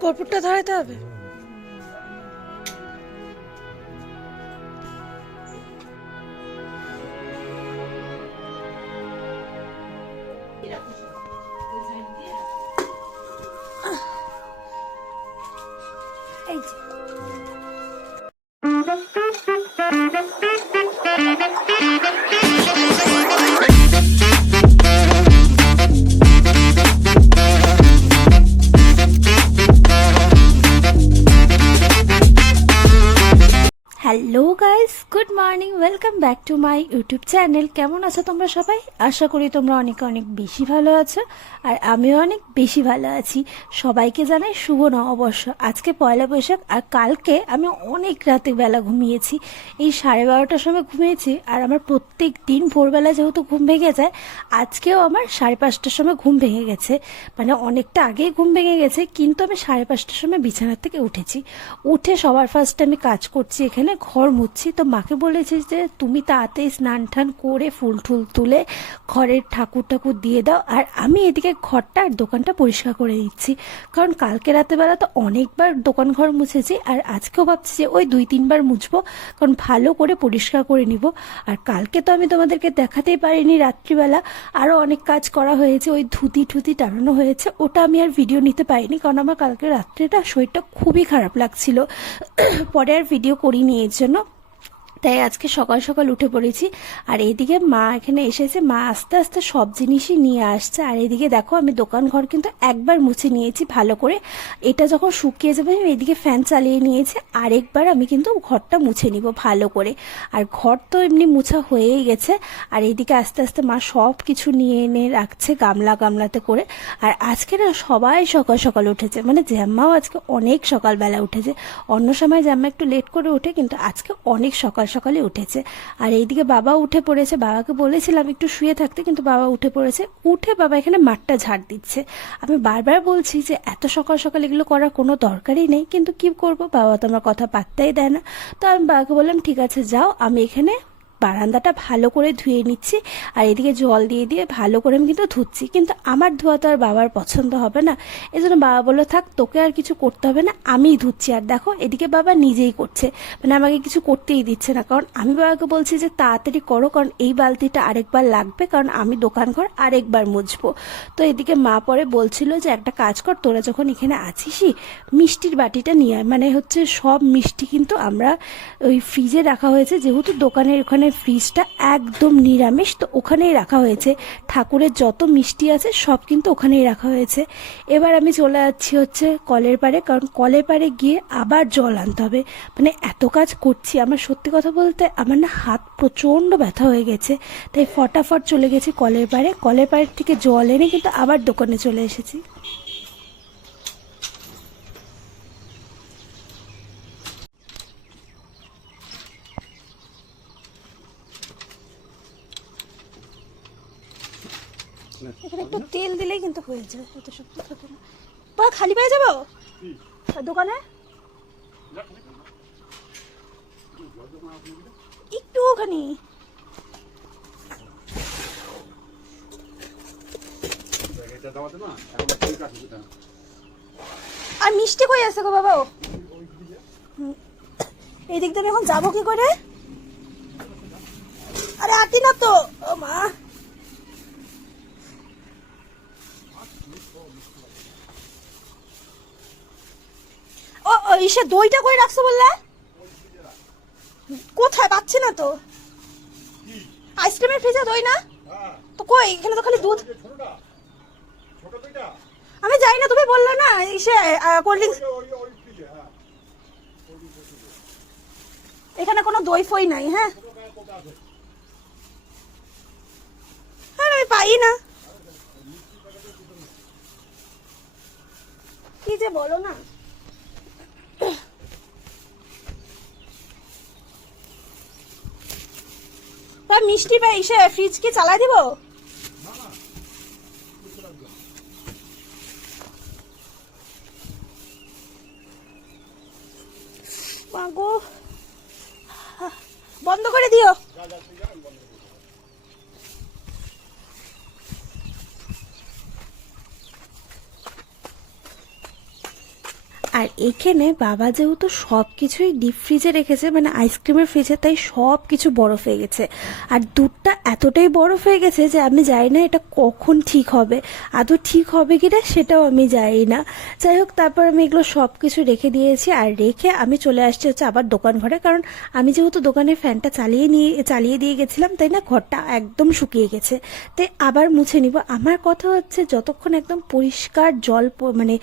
কর্পূরটা ধরাইতে হবে? Aló. Guys good morning welcome back to my YouTube channel কেমন আছো তোমরা সবাই? আশা করি তোমরা অনেক অনেক বেশি ভালো আছো, আর আমিও অনেক বেশি ভালো আছি। সবাইকে জানাই শুভ নববর্ষ। আজকে পয়লা বৈশাখ, আর কালকে আমি অনেক রাতে বেলা ঘুমিয়েছি। এই সাড়ে বারোটার সময় ঘুমিয়েছি, আর আমার প্রত্যেক দিন ভোরবেলা যেহেতু ঘুম ভেঙে যায়, আজকেও আমার সাড়ে পাঁচটার সময় ঘুম ভেঙে গেছে। মানে অনেকটা আগেই ঘুম ভেঙে গেছে, কিন্তু আমি সাড়ে পাঁচটার সময় বিছানার থেকে উঠেছি। উঠে সবার ফার্স্টে আমি কাজ করছি এখানে, ঘর মুছছি তো মাকে বলেছি যে তুমি তাড়াতাড়ি স্নান টান করে ফুল টুল তুলে ঘরের ঠাকুর ঠাকুর দিয়ে দাও, আর আমি এদিকে ঘরটা আর দোকানটা পরিষ্কার করে দিচ্ছি কারণ কালকে রাতেবেলা তো অনেকবার দোকান ঘর মুছেছি, আর আজকেও ভাবছি যে ওই দুই তিনবার মুছবো, কারণ ভালো করে পরিষ্কার করে নিব। আর কালকে তো আমি তোমাদেরকে দেখাতেই পারিনি রাত্রিবেলা আরও অনেক কাজ করা হয়েছে, ওই ধুতি ঠুতি টানানো হয়েছে, ওটা আমি আর ভিডিও নিতে পারিনি, কারণ আমার কালকে রাত্রিটা শরীরটা খুবই খারাপ লাগছিল। পরে আর ভিডিও করিনি এর জন্য। তাই আজকে সকাল সকাল উঠে পড়েছি। আর এইদিকে মা এখানে এসেছে। মা আস্তে আস্তে সব জিনিসই নিয়ে আসছে। আর এইদিকে দেখো, আমি দোকান ঘর কিন্তু একবার মুছে নিয়েছি ভালো করে। এটা যখন শুকিয়ে যাবে, আমি এইদিকে ফ্যান চালিয়ে নিয়েছি। আরেকবার আমি কিন্তু ঘরটা মুছে নিব ভালো করে। আর ঘর তো এমনি মুছা হয়েই গেছে। আর এইদিকে আস্তে আস্তে মা সব কিছু নিয়ে এনে রাখছে গামলা গামলাতে করে। আর আজকে না সবাই সকাল সকাল উঠেছে। মানে জ্যাম্মাও আজকে অনেক সকালবেলা উঠেছে। অন্য সময় জ্যাম্মা একটু লেট করে ওঠে, কিন্তু আজকে অনেক সকাল সকালে উঠেছে। আর এইদিকে বাবা উঠে পড়েছে। বাবাকে বলেছিলাম একটু শুয়ে থাকতে, কিন্তু বাবা উঠে পড়েছে। উঠে বাবা এখানে মাঠটা ঝাড় দিচ্ছে। আমি বারবার বলছি যে, এত সকাল সকাল এগুলো করার কোনো দরকারই নেই। কিন্তু কি করব? বাবা তো আমার কথা পাত্তাই দেয় না। তো আমি বাবাকে বললাম, ঠিক আছে, যাও। আমি এখানে বারান্দাটা ভালো করে ধুয়ে নিচ্ছি, আর এদিকে জল দিয়ে দিয়ে ভালো করে আমি কিন্তু ধুচ্ছি। কিন্তু আমার ধোয়া তো আর বাবার পছন্দ হবে না। এই জন্য বাবা বলল, থাক, তোকে আর কিছু করতে হবে না আমিই ধুচ্ছি। আর দেখো, এদিকে বাবা নিজেই করছে। মানে আমাকে কিছু করতেই দিচ্ছে না। কারণ আমি বাবাকে বলছি যে, তাড়াতাড়ি করো, কারণ এই বালতিটা আরেকবার লাগবে, কারণ আমি দোকান ঘর আরেকবার মুছবো। তো এদিকে মা পরে বলছিল যে, একটা কাজ কর, তোরা যখন এখানে আছিসই, মিষ্টির বাটিটা নিয়ে মানে হচ্ছে সব মিষ্টি কিন্তু আমরা ওই ফ্রিজে রাখা হয়েছে। যেহেতু দোকানের ওখানে ফ্রিজটা একদম নিরামিষ, তো ওখানেই রাখা হয়েছে। ঠাকুরের যত মিষ্টি আছে, সব কিন্তু ওখানেই রাখা হয়েছে। এবার আমি চলে যাচ্ছি হচ্ছে কলের পাড়ে, কারণ কলের পাড়ে গিয়ে আবার জল আনতে হবে। মানে এত কাজ করছি, আমার সত্যি কথা বলতে আমার না হাত প্রচণ্ড ব্যথা হয়ে গেছে। তাই ফটাফট চলে গেছি কলের পাড়ে। কলের পাড়ের থেকে জল এনে কিন্তু আবার দোকানে চলে এসেছি। একটু তেল দিলেই কিন্তু হয়ে যায় এত শক্ত থাকে না। বা খালি পেয়ে যাব? দোকানে? একটুখানি আর মিষ্টি কই আছে গো বাবা। এই দিক আমি এখন যাব কি করে? আরে আটি না তো। ও মা। ও, দইটা কই রাখছো বললে? কোথায়? পাচ্ছি না তো। আইসক্রিমের ফ্রিজে দই না? তো কই? এখানে তো খালি দুধ। আমি যাই না তুমি বললে না ইসে কোল্ড এখানে কোনো দই ফই নাই হ্যাঁ? হ্যাঁ আমি পাই না। কি যে বলো না। তা মিষ্টি পাই সে ফ্রিজ কি চালাই দিব? বন্ধ করে দিও। আর এখানে বাবা যেহেতু সব কিছুই ডিপ ফ্রিজে রেখেছে মানে আইসক্রিমের ফ্রিজে তাই সব কিছু বরফ হয়ে গেছে। আর দুধটা এতটাই বরফ হয়ে গেছে যে আমি জানি না এটা কখন ঠিক হবে। আদৌ ঠিক হবে কিনা সেটাও আমি জানি না। যাই হোক, তারপর আমি এগুলো সব কিছু রেখে দিয়েছি আর রেখে আমি চলে আসছি হচ্ছে আবার দোকান ঘরে। কারণ আমি যেহেতু দোকানে ফ্যানটা চালিয়ে নিয়ে, চালিয়ে দিয়ে গেছিলাম, তাই না, ঘরটা একদম শুকিয়ে গেছে। তাই আবার মুছে নিব। আমার কথা হচ্ছে যতক্ষণ একদম পরিষ্কার জল মানে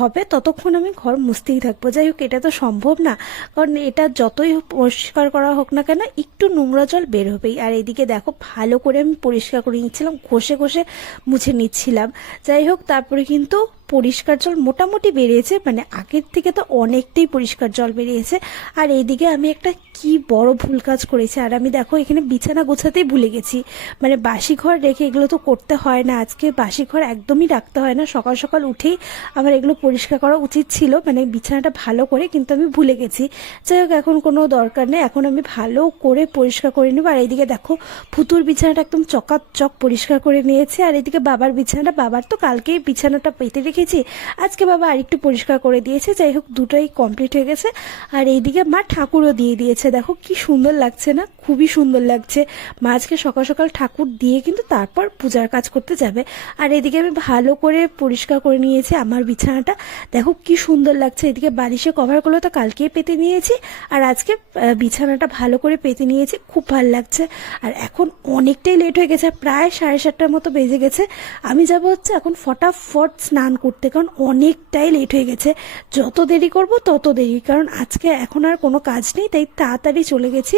হবে, ততক্ষণ আমি ঘর মুছতেই থাকব। যাই হোক, এটা তো সম্ভব না। কারণ এটা যতই পরিষ্কার করা হোক না কেন, একটু নোংরা জল বের হবেই। আর এদিকে দেখো, ভালো করে আমি পরিষ্কার করে নিচ্ছিলাম, ঘষে ঘষে মুছে নিচ্ছিলাম। যাই হোক, তারপরে কিন্তু পরিষ্কার জল মোটামুটি বেরিয়েছে মানে আগের থেকে তো অনেকটাই পরিষ্কার জল বেরিয়েছে। আর এইদিকে আমি একটা কি বড় ভুল কাজ করেছি। আর আমি দেখো এখানে বিছানা গোছাতেই ভুলে গেছি। মানে বাসি ঘর রেখে এগুলো তো করতে হয় না। আজকে বাসি ঘর একদমই রাখতে হয় না। সকাল সকাল উঠেই আমার এগুলো পরিষ্কার করা উচিত ছিল মানে বিছানাটা ভালো করে, কিন্তু আমি ভুলে গেছি। যাই হোক, এখন কোনো দরকার নেই। এখন আমি ভালো করে পরিষ্কার করে নেব। আর এইদিকে দেখো ফুতুর বিছানাটা একদম চকাচক পরিষ্কার করে নিয়েছে। আর এদিকে বাবার বিছানাটা, বাবার তো কালকেই বিছানাটা পেতে রেখেছি। আজকে বাবা আরেকটু পরিষ্কার করে দিয়েছে, যাই হোক দুটোই কমপ্লিট হয়ে গেছে। আর এইদিকে মা ঠাকুরও দিয়ে দিয়েছে। দেখো কি সুন্দর লাগছে না? খুবই সুন্দর লাগছে। মা আজকে সকাল সকাল ঠাকুর দিয়ে কিন্তু তারপর পূজার কাজ করতে যাবে। আর এদিকে আমি ভালো করে পরিষ্কার করে নিয়েছি আমার বিছানাটা। দেখো কি সুন্দর লাগছে। এদিকে বালিশে কভারগুলো তো কালকেই পেতে নিয়েছি। আর আজকে বিছানাটা ভালো করে পেতে নিয়েছি। খুব ভালো লাগছে। আর এখন অনেকটাই লেট হয়ে গেছে। প্রায় সাড়ে সাতটার মতো বেজে গেছে। আমি যাব হচ্ছে এখন ফটাফট স্নান করতে, কারণ অনেকটাই লেট হয়ে গেছে। যত দেরি করব তত দেরি, কারণ আজকে এখন আর কোনো কাজ নেই, তাই তাড়াতাড়ি চলে গেছি।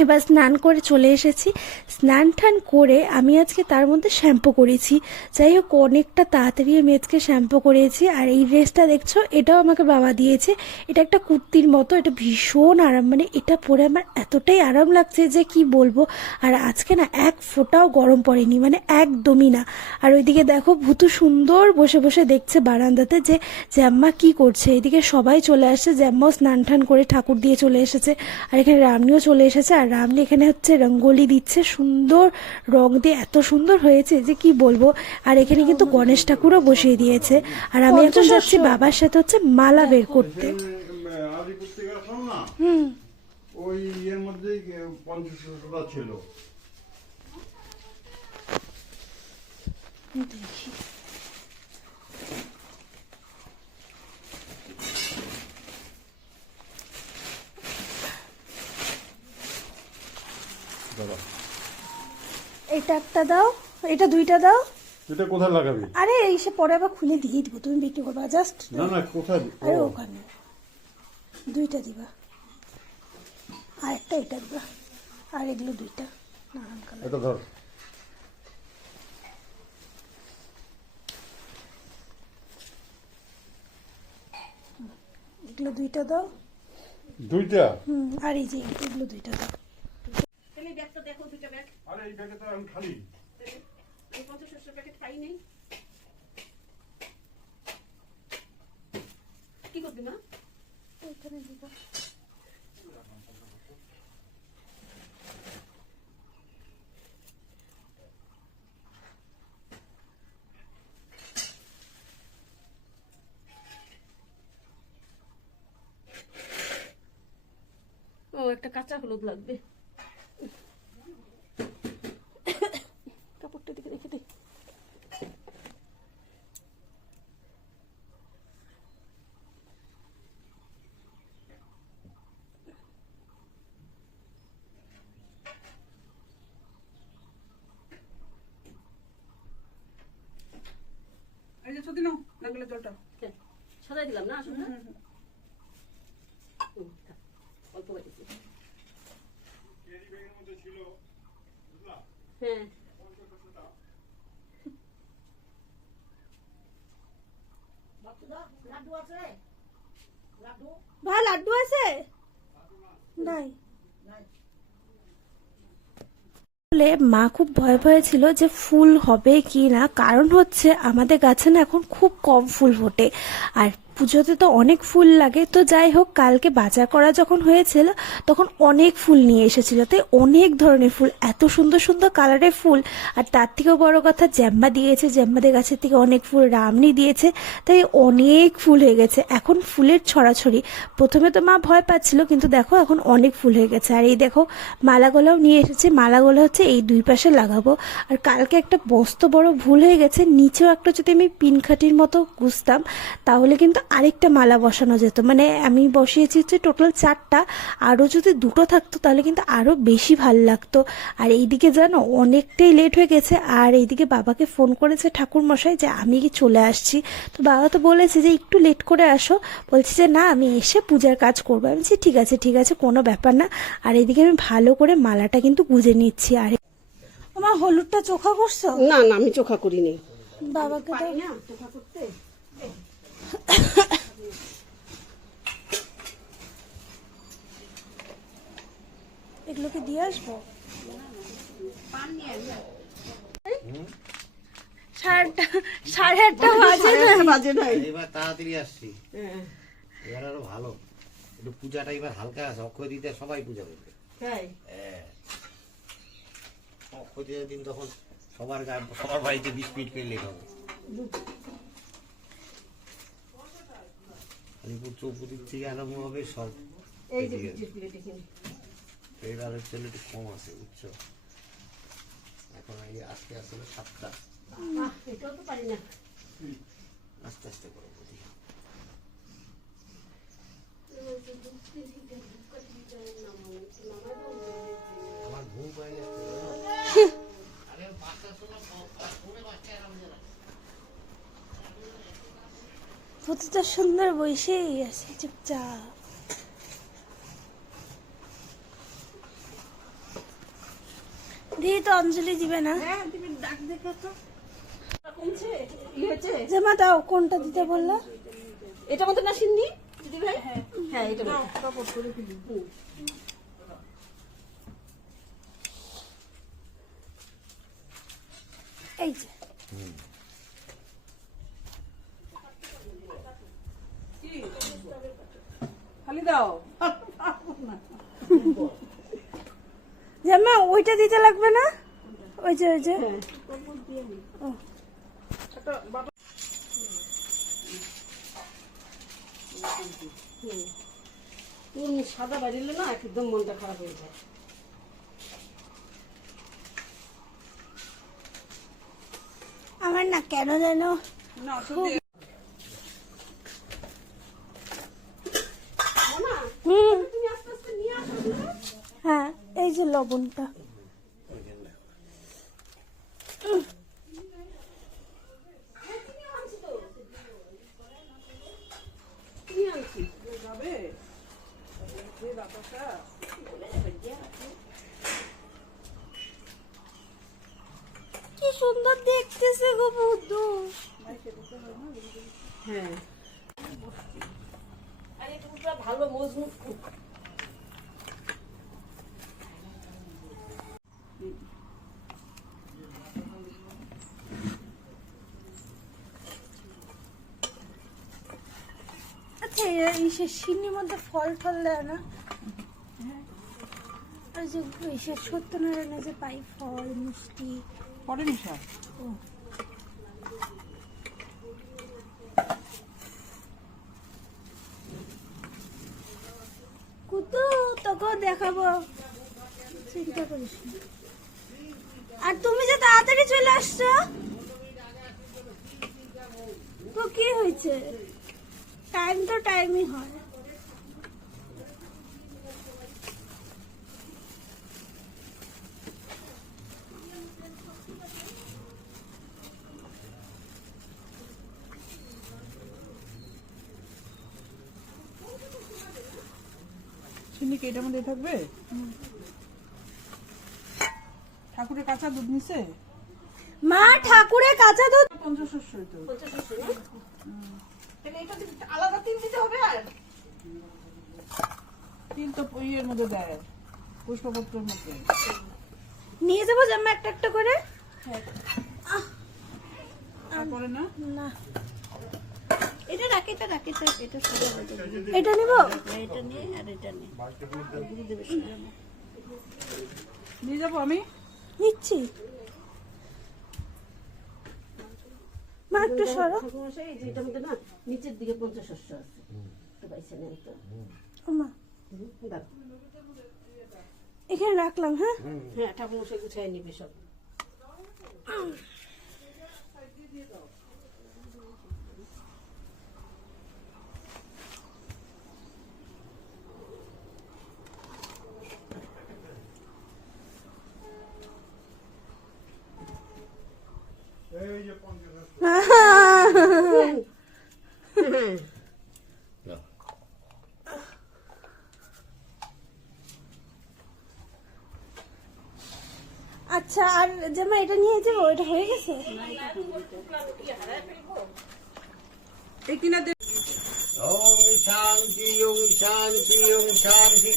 এবার স্নান করে চলে এসেছি। স্নান টান করে আমি আজকে তার মধ্যে শ্যাম্পু করেছি। যাই হোক, অনেকটা তাড়াতাড়ি আমি আজকে শ্যাম্পু করেছি। আর এই ড্রেসটা দেখছ, এটাও আমাকে বাবা দিয়েছে। এটা একটা কুর্তির মতো, এটা ভীষণ আরাম মানে এটা পরে আমার এতটাই আরাম লাগছে যে কি বলব। আর আজকে না এক ফোঁটাও গরম পড়েনি মানে একদমই না। আর ওইদিকে দেখো, ভুতু সুন্দর বসে বসে দেখছে বারান্দাতে যে জ্যাম্মা কি করছে। এদিকে সবাই চলে আসছে, জ্যাম্মাও স্নান টান করে ঠাকুর দিয়ে চলে এসেছে। আর এখানে রামনিও চলে এসেছে। আর রামনি এখানে হচ্ছে রঙ্গোলি দিচ্ছে। সুন্দর রং দিয়ে এত সুন্দর হয়েছে যে কি বলব? আর এখানে কিন্তু গণেশ ঠাকুরও বসিয়ে দিয়েছে। আর আমি এখন যাচ্ছি বাবার সাথে হচ্ছে মালা বের করতে। ওই টাকা ছিল। দাদা। এটা একটা দাও এটা দুইটা দাও। এটা কোথায় লাগাবি? আরে এই সে পরে আবার খুলে দিয়ে দিব তুমি বিক্রি করবা জাস্ট না না কোথায়? আরে ওখানে। দুইটা দিবা। আর একটা এটা দিবা। আর এগুলো দুইটা নানান কালার। এটা ধর। এগুলো দুইটা দাও। দুইটা? হুম আর এই যে এগুলো দুইটা দাও। ব্যাগটা দেখো দুটো ব্যাগ। আরে এই ব্যাগে তো আমি খালি। এই পঞ্চাশ প্যাকেট খাই নেই। কি করবি মা? এখানে দিবা। ও একটা কাঁচা হলুদ লাগবে। কাপড়টা দিকে রেখে দে। এই যে ছদিনও লাগলে জলটা। হ্যাঁ, দিলাম না আসুন অল্প বাড়িতে হ্যাঁ। বলে মা খুব ভয় ভয়ে ছিল যে ফুল হবে কি না। কারণ হচ্ছে আমাদের গাছে না এখন খুব কম ফুল ফোটে। আর পুজোতে তো অনেক ফুল লাগে। তো যাই হোক, কালকে বাজার করা যখন হয়েছিল, তখন অনেক ফুল নিয়ে এসেছিল। তাই অনেক ধরনের ফুল, এত সুন্দর সুন্দর কালারের ফুল। আর তার থেকেও বড় কথা, জ্যাম্মা দিয়েছে, জ্যাম্মাদের গাছের থেকে অনেক ফুল রামনি দিয়েছে। তাই অনেক ফুল হয়ে গেছে। এখন ফুলের ছড়াছড়ি। প্রথমে তো মা ভয় পাচ্ছিল, কিন্তু দেখো এখন অনেক ফুল হয়ে গেছে। আর এই দেখো, মালাগুলোও নিয়ে এসেছে। মালাগুলো হচ্ছে এই দুই পাশে লাগাবো। আর কালকে একটা বস্ত বড় ভুল হয়ে গেছে। নিচেও একটা যদি আমি পিনখাটির মতো গুছতাম, তাহলে কিন্তু আরেকটা মালা বসানো যেত। মানে আমি বসিয়েছি হচ্ছে টোটাল চারটা। আরও যদি দুটো থাকতো তাহলে কিন্তু আরও বেশি ভালো লাগতো। আর এইদিকে জানো অনেকটাই লেট হয়ে গেছে। আর এইদিকে বাবাকে ফোন করেছে ঠাকুর মশাই যে আমি কি চলে আসছি। তো বাবা তো বলেছে যে একটু লেট করে আসো। বলছি যে না আমি এসে পূজার কাজ করব। আমি বলছি ঠিক আছে ঠিক আছে কোনো ব্যাপার না। আর এইদিকে আমি ভালো করে মালাটা কিন্তু গুজে নিচ্ছি। আর আমার হলুদটা চোখা করছ? না না আমি চোখা করিনি। বাবাকে না? চোখা করতে? এগুলোকে দিয়ে আসব? সাড়ে সাড়ে আটটা বাজে বাজে নাই। এবার তাড়াতাড়ি আসছি। হ্যাঁ। এবার আরও ভালো। একটু পূজাটা এবার হালকা আছে অক্ষয় দিতে সবাই পূজা করবে। তাই? হ্যাঁ। অক্ষয় দিন তখন সবার সবার বাড়িতে করে লেট হবে আলিপুর চৌপতির থেকে আরম্ভ হবে সব এই যে একটু কম আছে বুঝছ? এখন এই আজকে আসলে সাতটা। এটাও তো পারি না। আস্তে আস্তে করে বুঝি? আমার ঘুম পাই প্রতিটা সুন্দর বসেই আছে চুপচাপ। দিয়ে তো অঞ্জলি দিবে না। হ্যাঁ তুমি ডাক দেখে তো। কমছে ই হয়েছে যে মা দাও কোনটা দিতে বললা? এটা মতো না সিন্নি দিদি ভাই? হ্যাঁ। এটা এই যে খালি দাও যে ওইটা দিতে লাগবে না? ওই যে ওই যে। সাদা বাড়িলে না একদম মনটা খারাপ হয়ে যায়। আমার না কেন যেন না ওষুধ দিয়ে হুম তুমি আস্তে আস্তে নিয়ে আসো এগুলো। হ্যাঁ এই যে লবণটা। কি সুন্দর দেখতেছে গো বুদ্ধ। হ্যাঁ। ভালো মজবুত খুব আচ্ছা এই সে সিন্নির মধ্যে ফল ফল দেয় না। আর যে সে সত্যনারায়ণে যে পাই ফল মিষ্টি। নিশা ও। কুতু তোকেও দেখাবো। চিন্তা করিস না। আর তুমি যে তাড়াতাড়ি চলে আসছো? তো কি হয়েছে? টাইম তো টাইমই হয়। চিনি কি এটার মধ্যে থাকবে? ঠাকুরের কাঁচা দুধ নিছে? মা ঠাকুরের কাঁচা দুধ পঞ্চশস্য? তাহলে এটা আলাদা তিল দিতে হবে আর? তিল তো ইয়ের মধ্যে দেয় পুষ্পপত্রের মধ্যে। নিয়ে যাব জামা একটা একটা করে? তারপরে না? না। এটা রাখ এটা রাখ এটা এটা সোজা এটা নিব? এটা নিয়ে আর এটা নিয়ে। নিয়ে যাব আমি? নিচ্ছি। একটু সরো। ঠাকুরমশাই এই যে এটার মধ্যে না নিচের দিকে পঞ্চশস্য আছে। একটু পাইছে নেন তো। মা। এখানে রাখলাম হ্যাঁ? হ্যাঁ ঠাকুরমশাই গুছাই নিবে সব। এই যে পঞ্চাশ দাও। আচ্ছা আর জামা এটা নিয়ে যাব? এটা হয়ে গেছে? শান্তি ওম শান্তি ওম শান্তি।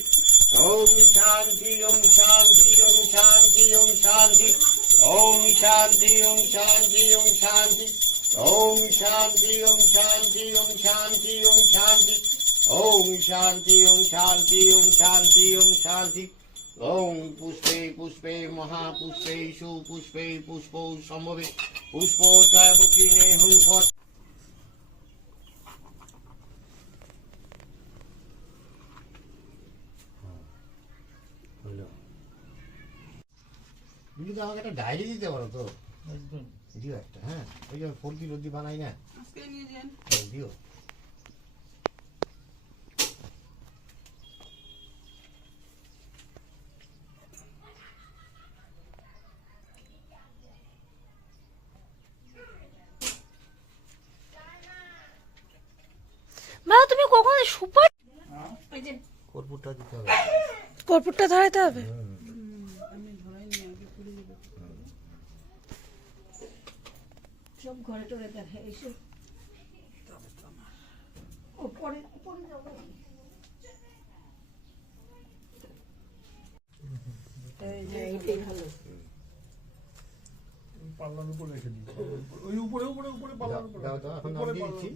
ওম শান্তি ওম শান্তি ওম শান্তি ওম শান্তি। ওম শান্তি ওম শান্তি ওম শান্তি। শান্তি ওম শান্তি ওম পুষ্পে পুষ্পে সুপুষ্পে পুষ্প সম্ভবে পুষ্প বুকিনে হুম তুমি তো আমাকে একটা ডায়েরি দিতে পারো তো? দিও একটা হ্যাঁ। ওই যে ফোরকি রোদি বানাই না। আজকে নিয়ে যান। হ্যাঁ, দিও। মা তুমি কখন সুপার কর্পূরটা দিতে হবে। কর্পূরটা ধরাইতে হবে সব ঘরে টরে দেখে এসে। ও পরে পরে যাব এইটাই ভালো। পাল্লার উপরে রেখে দিই। ওই উপরে উপরে উপরে পাল্লার উপরে। দাও তো এখন আমি দিচ্ছি।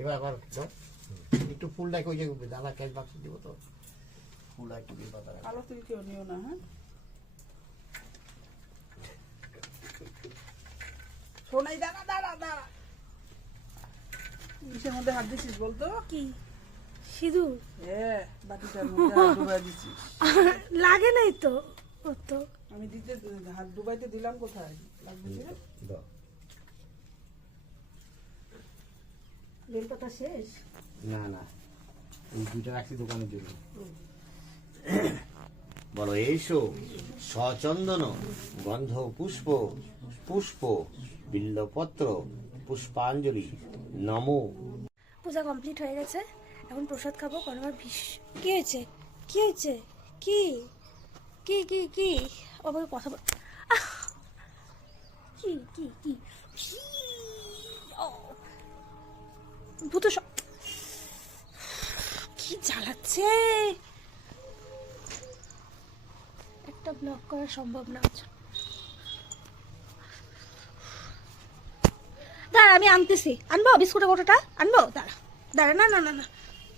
এবার আবার দাও। একটু ফুলটাকে ওই যে দাদা ক্যাশ বাক্স দিব তো। ফুল আর একটু দিয়ে পাতা। কালো তুই কেউ নিও না হ্যাঁ? শোনাই দাঁড়া দাঁড়া দাঁড়া। কিসের মধ্যে হাত দিছিস বলতো? কি? সিঁদুর? হ্যাঁ বাটিটার মধ্যে হাত ডুবাই দিছিস। লাগে নাই তো ও তো। আমি দিতে হাত ডুবাইতে দিলাম কোথায়? লাগবে দাও। বেলপাতা শেষ? না না। এই দুইটা রাখছি দোকানের জন্য। বলো, এইসো সচন্দন গন্ধ, পুষ্প পুষ্প, বিল্লপত্র, পুষ্পাঞ্জলি, নমো। পূজা কমপ্লিট হয়ে গেছে। এখন প্রসাদ খাব, কারণ আমার ভীষ কি হয়েছে? কি হয়েছে? কি? কি কি কি? আমাকে কথা বল! কি কি কি! ভূত কি জ্বালাচ্ছে? একটা ব্লক করা সম্ভব না। দাঁড়া, আমি আনতেছি। আনব বিস্কুটের গোটাটা আনব? দাঁড়া। দাঁড়া, না না না না।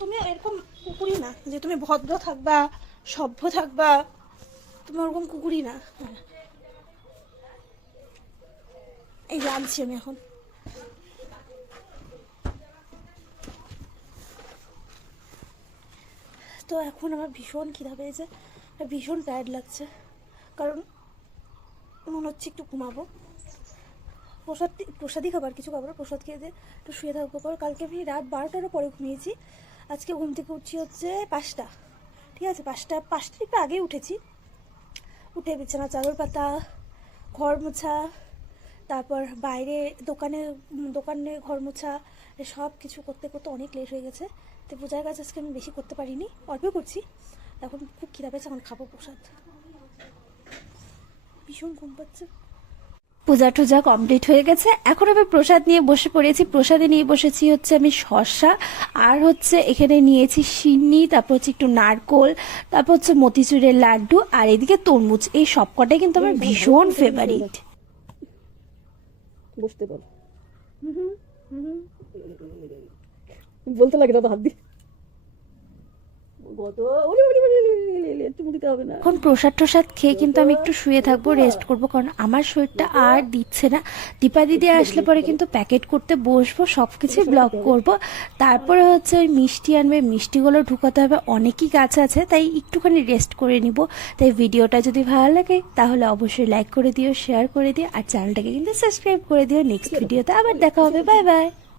তুমি এরকম কুকুরি না, যে তুমি ভদ্র থাকবা, সভ্য থাকবা, তুমি ওরকম কুকুরি না। এই আনছি আমি এখন। তো এখন আমার ভীষণ খিদা পেয়েছে, ভীষণ টায়ার্ড লাগছে। কারণ মনে হচ্ছে একটু ঘুমাবো। প্রসাদ প্রসাদই খাবার, কিছু খাবার। প্রসাদ খেয়ে একটু শুয়ে থাকব। কারণ কালকে আমি রাত বারোটারও পরে ঘুমিয়েছি। আজকে ঘুম থেকে উঠছি হচ্ছে পাঁচটা। ঠিক আছে, পাঁচটা পাঁচটার একটু আগেই উঠেছি। উঠে বিছানা, চাদর পাতা, ঘর মোছা, তারপর বাইরে দোকানে দোকানে ঘর মোছা সব কিছু করতে করতে অনেক লেট হয়ে গেছে। তো পূজার কাজ আজকে আমি বেশি করতে পারিনি, অল্প করছি। এখন খুব খিদা পেয়েছে, এখন খাব প্রসাদ। ভীষণ ঘুম পাচ্ছে। পূজা টুজা কমপ্লিট হয়ে গেছে এখন আমি প্রসাদ নিয়ে বসে পড়েছি। প্রসাদে নিয়ে বসেছি হচ্ছে আমি শসা আর হচ্ছে এখানে নিয়েছি সিন্নি তারপর হচ্ছে একটু নারকোল তারপর হচ্ছে মতিচুরের লাড্ডু আর এদিকে তরমুজ। এই সবকটাই কিন্তু আমার ভীষণ ফেভারিট বসতে পারো বলতে লাগে তো হাত দিয়ে। কত দিতে হবে না। এখন প্রসাদ টসাদ খেয়ে কিন্তু আমি একটু শুয়ে থাকব রেস্ট করব কারণ আমার শরীরটা আর দিচ্ছে না। দীপা দিদি আসলে পরে কিন্তু প্যাকেট করতে বসবো সব কিছুই ব্লক করব। তারপরে হচ্ছে ওই মিষ্টি আনবে মিষ্টিগুলো ঢুকাতে হবে। অনেকই গাছ আছে তাই একটুখানি রেস্ট করে নিব। তাই ভিডিওটা যদি ভালো লাগে তাহলে অবশ্যই লাইক করে দিও শেয়ার করে দিও আর চ্যানেলটাকে কিন্তু সাবস্ক্রাইব করে দিও। নেক্সট ভিডিওতে আবার দেখা হবে। Bye bye